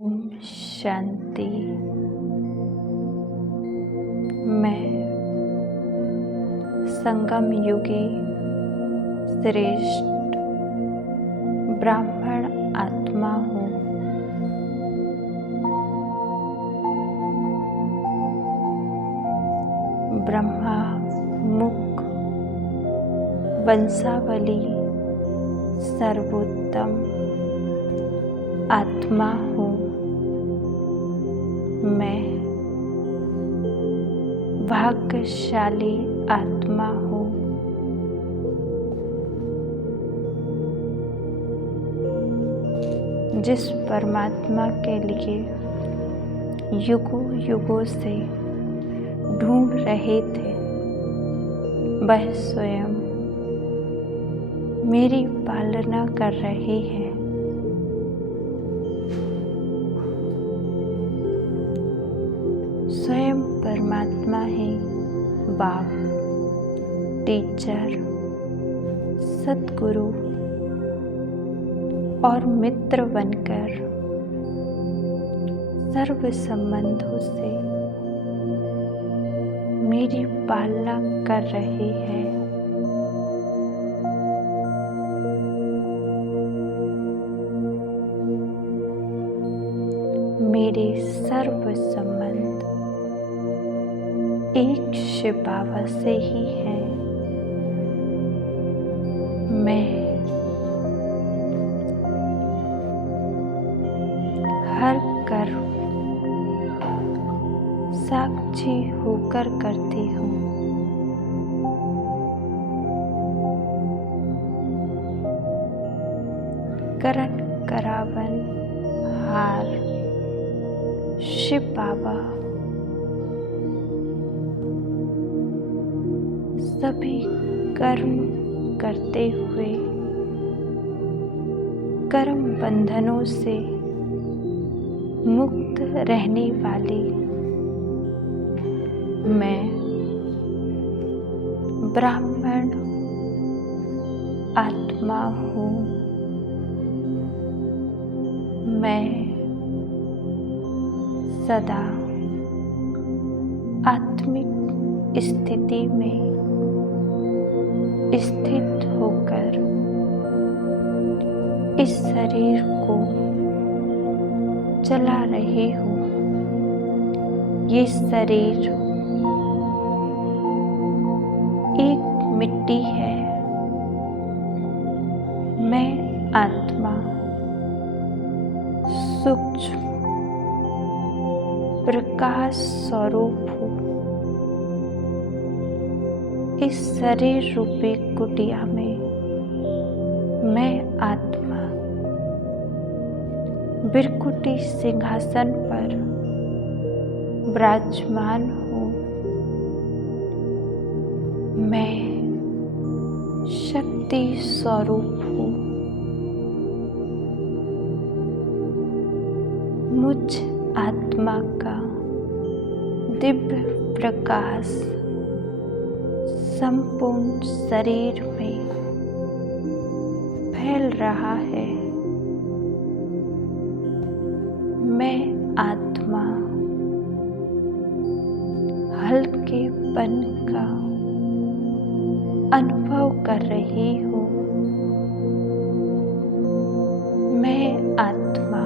ओम शांति। मैं संगम युगी श्रेष्ठ ब्राह्मण आत्मा हूँ। ब्रह्मा मुख वंशावली सर्वोत्तम आत्मा हूँ। मैं भाग्यशाली आत्मा हूँ। जिस परमात्मा के लिए युगों युगों से ढूंढ रहे थे, वह स्वयं मेरी पालना कर रहे हैं। स्वयं परमात्मा ही बाप, टीचर, सद्गुरु और मित्र बनकर सर्व संबंधों से मेरी पालना कर रहे हैं। मेरे सर्व संबंध एक शिव बाबा से ही है। मैं हर कर्म साक्षी होकर करती हूँ। करण करावन हार शिव बाबा सभी कर्म करते हुए कर्म बंधनों से मुक्त रहने वाली मैं ब्राह्मण आत्मा हूँ। मैं सदा आत्मिक स्थिति में स्थित होकर इस शरीर को चला रही हूँ। ये शरीर एक मिट्टी है। मैं आत्मा सूक्ष्म प्रकाश स्वरूप हूँ। इस शरीर रूपी कुटिया में मैं आत्मा बिरकुटी सिंहासन पर विराजमान हूँ। मैं शक्ति स्वरूप हूँ। मुझ आत्मा का दिव्य प्रकाश संपूर्ण शरीर में फैल रहा है। मैं आत्मा हल्केपन का अनुभव कर रही हूँ। मैं आत्मा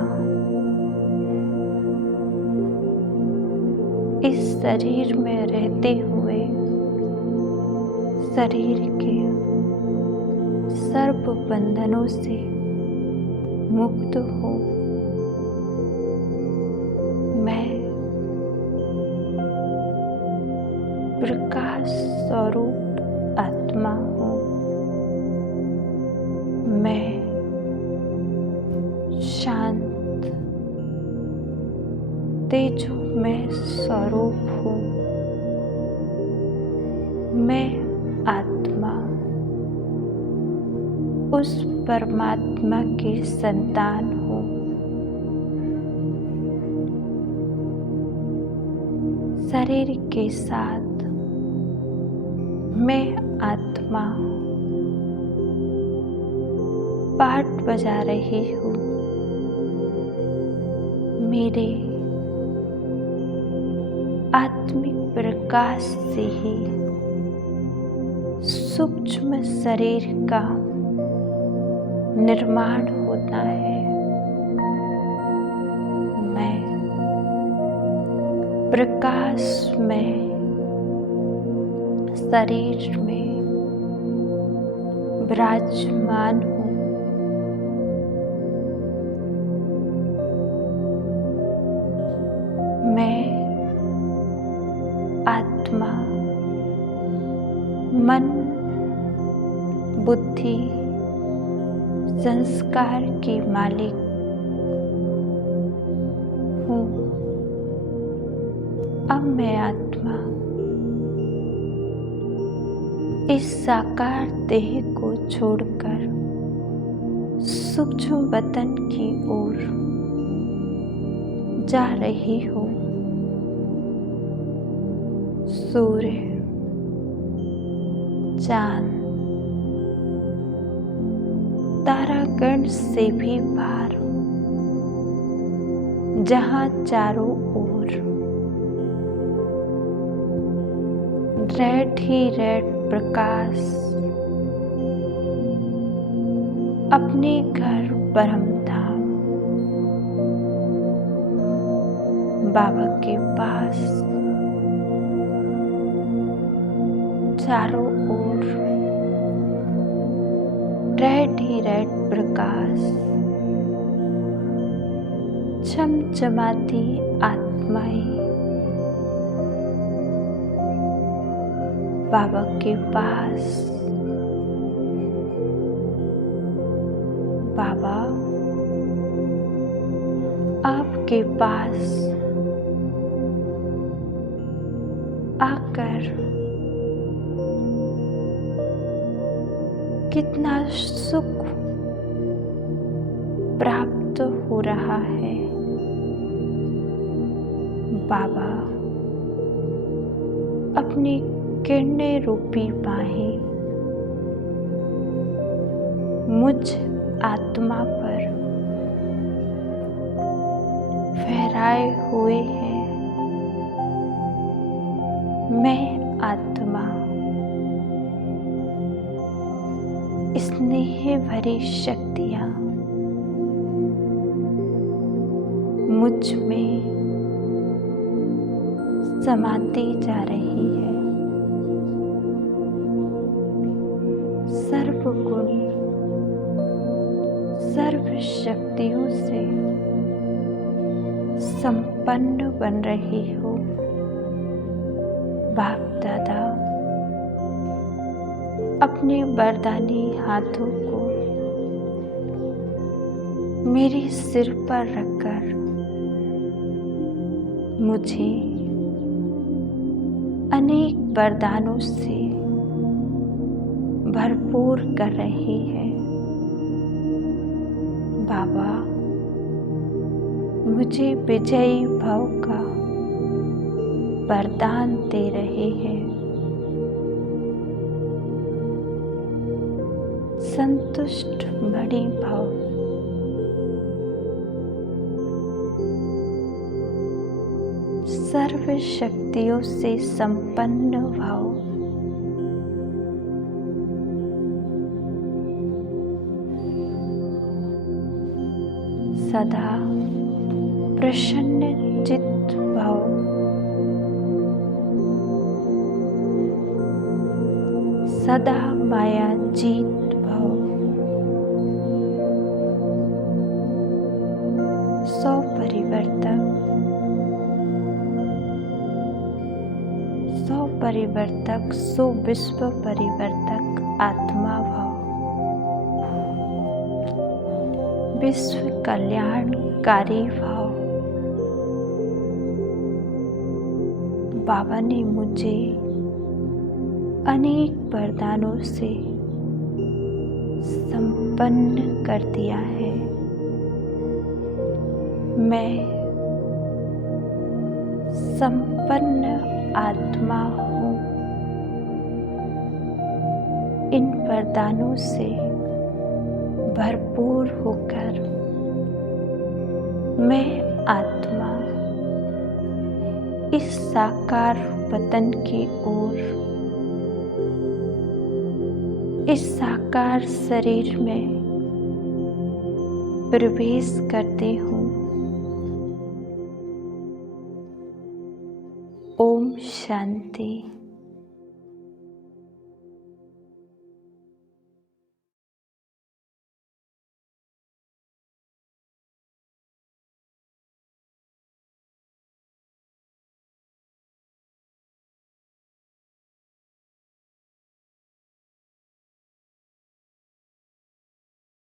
इस शरीर में रहते हुए शरीर के सर्व बंधनों से मुक्त हूँ। मैं प्रकाश स्वरूप आत्मा हूँ। मैं शांत तेजोमय स्वरूप हूँ। मैं आत्मा उस परमात्मा की संतान हूँ। शरीर के साथ मैं आत्मा पाठ बजा रही हूँ। मेरे आत्मिक प्रकाश से ही सूक्ष्म शरीर का निर्माण होता है। मैं प्रकाशमय शरीर में विराजमान हूँ। मैं आत्मा, मन, बुद्धि, संस्कार की मालिक हूँ। अब मैं आत्मा इस साकार देह को छोड़कर सूक्ष्म वतन की ओर जा रही हूँ। सूर्य, चांद, तारागण से भी पार, जहाँ चारों ओर रेड ही रेड प्रकाश अपने घर परमधाम बाबा के पास चारों ओर रेड ही रेड प्रकाश चमचमाती आत्माएं बाबा के पास। बाबा आपके पास आकर कितना सुख प्राप्त हो रहा है। बाबा अपनी किरणें रूपी बाहें मुझ आत्मा पर फहराए हुए हैं। मैं आत्मा स्नेह भरी शक्तियाँ मुझ में समाती जा रही है। सर्वगुण, सर्व शक्तियों से संपन्न बन रही हो। बाप दादा अपने वरदानी हाथों को मेरे सिर पर रखकर मुझे अनेक वरदानों से भरपूर कर रही है। बाबा मुझे विजयी भाव का वरदान दे रहे हैं। संतुष्ट बड़ी भाव, सर्व शक्तियों से संपन्न भाव, सदा प्रसन्न चित्त भाव, सदा माया जीत भाव, सौ परिवर्तक, सो विश्व परिवर्तक आत्मा भाव, विश्व कल्याणकारी भाव। बाबा ने मुझे अनेक वरदानों से संपन्न कर दिया है। मैं संपन्न आत्मा हूँ। इन वरदानों से भरपूर होकर मैं आत्मा इस साकार वतन की ओर, इस साकार शरीर में प्रवेश करती हूँ। ओम शांति।